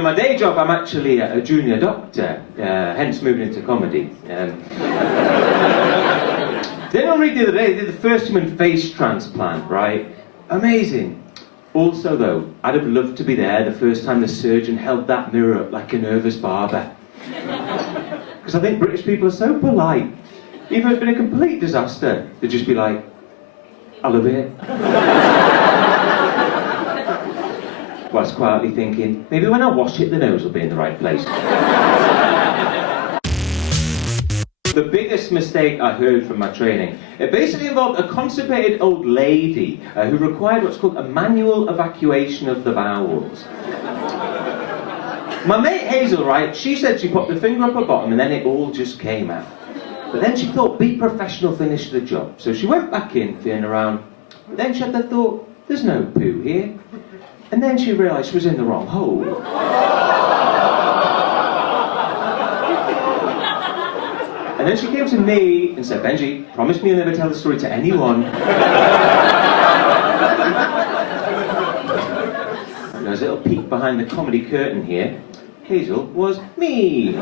know, my day job, I'm actually a junior doctor, hence moving into comedy. Then on read the other day, they did the first human face transplant, right? Amazing. Also though, I'd have loved to be there the first time the surgeon held that mirror up like a nervous barber. Because I think British people are so polite. Even if it's been a complete disaster, they'd just be like, I love it. Whilst quietly thinking, maybe when I wash it, the nose will be in the right place. The biggest mistake I heard from my training, it basically involved a constipated old lady who required what's called a manual evacuation of the bowels. My mate Hazel, right, she said she popped her finger up her bottom and then it all just came out. But then she thought, be professional, finish the job. So she went back in, feeling around. But then she had the thought, there's no poo here. And then she realised she was in the wrong hole. And then she came to me and said, Benji, promise me you'll never tell the story to anyone. And there's a little peek behind the comedy curtain here. Hazel was me.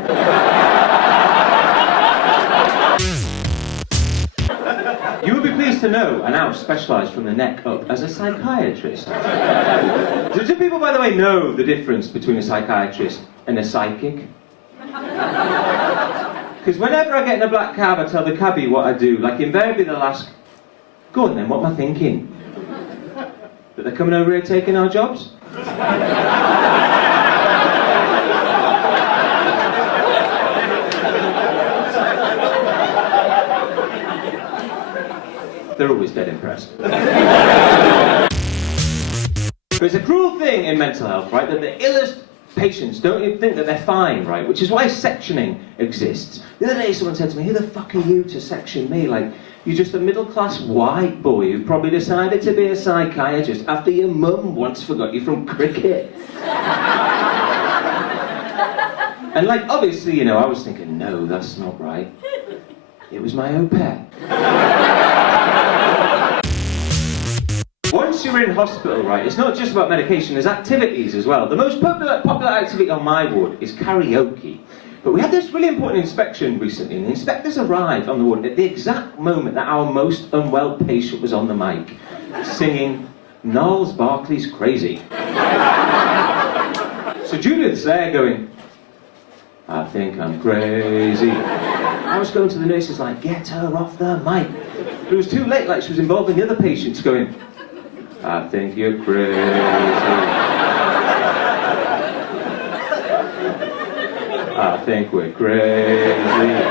You will be pleased to know I now specialise from the neck up as a psychiatrist. Do people, by the way, know the difference between a psychiatrist and a psychic? Because whenever I get in a black cab, I tell the cabbie what I do. Like, invariably they'll ask, go on then, what am I thinking? That they're coming over here taking our jobs? They're always dead impressed. But it's a cruel thing in mental health, right, that the illest patients don't even think that they're fine, right, which is why sectioning exists. The other day someone said to me, who the fuck are you to section me? Like, you're just a middle-class white boy who probably decided to be a psychiatrist after your mum once forgot you from cricket. And like, obviously, you know, I was thinking, no, that's not right. It was my au pair. Once you're in hospital, right, it's not just about medication, there's activities as well. The most popular activity on my ward is karaoke. But we had this really important inspection recently, and the inspectors arrived on the ward at the exact moment that our most unwell patient was on the mic, singing Gnarls Barkley's Crazy. So Judith's there going, I think I'm crazy. I was going to the nurses like, get her off the mic. But it was too late, like she was involving the other patients going, I think you're crazy. I think we're crazy.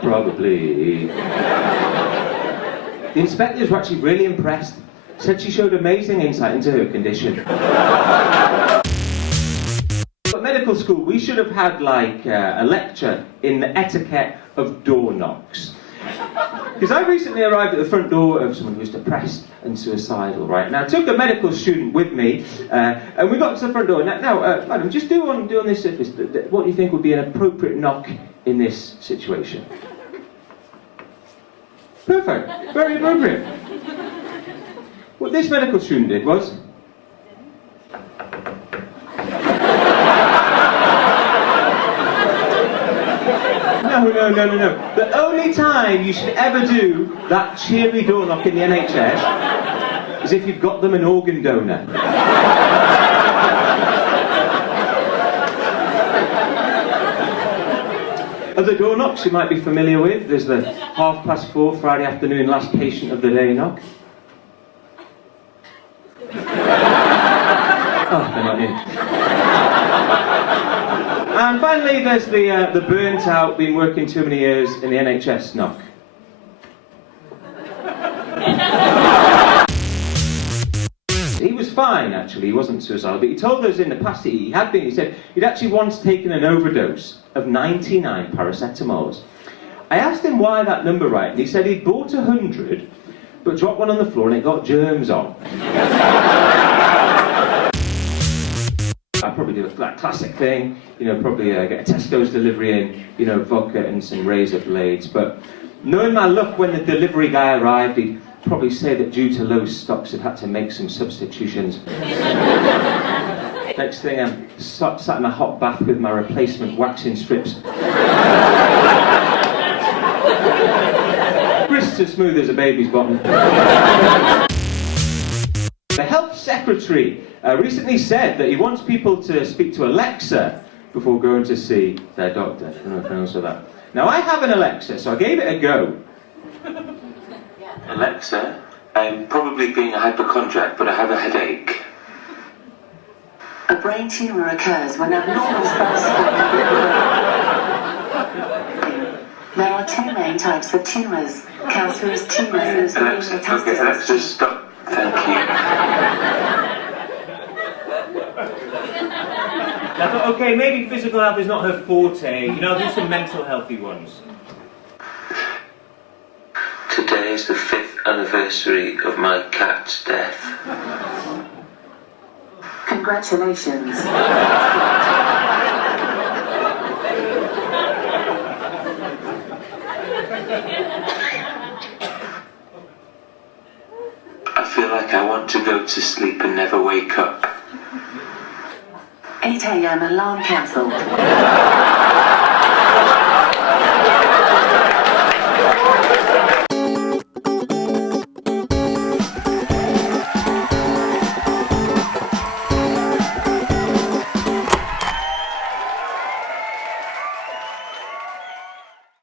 Probably. The inspectors were actually really impressed. Said she showed amazing insight into her condition. At medical school, we should have had like a lecture in the etiquette of door knocks. Because I recently arrived at the front door of someone who was depressed and suicidal, right? Now, I took a medical student with me, and we got to the front door. Now, madam, just do on this surface, what do you think would be an appropriate knock in this situation? Perfect. Very appropriate. What this medical student did was... No. The only time you should ever do that cheery door knock in the NHS is if you've got them an organ donor. Other door knocks you might be familiar with, there's the 4:30 Friday afternoon last patient of the day knock. Oh, they're not in. And finally, there's the burnt out, been working too many years in the NHS knock. He was fine, actually, he wasn't suicidal, but he told us in the past that he had been, he said he'd actually once taken an overdose of 99 paracetamols. I asked him why that number right, and he said he'd bought 100, but dropped one on the floor and it got germs on. I'd probably do that classic thing, you know, probably get a Tesco's delivery in, you know, vodka and some razor blades. But knowing my luck, when the delivery guy arrived, he'd probably say that due to low stocks, he'd had to make some substitutions. Next thing, I'm sat in a hot bath with my replacement waxing strips. Wrists as smooth as a baby's bottom. The health secretary recently said that he wants people to speak to Alexa before going to see their doctor. I don't know if anyone saw that. Now, I have an Alexa, so I gave it a go. Alexa, I'm probably being a hypochondriac, but I have a headache. A brain tumour occurs when abnormal cells form. There are two main types of tumours. Cancerous tumours and metastasis. Okay, Alexa, stop. Thank you. I thought, okay, maybe physical health is not her forte. You know, I'll do some mental healthy ones. Today is the 5th anniversary of my cat's death. Congratulations. I feel like I want to go to sleep and never wake up. 8 a.m. alarm cancelled.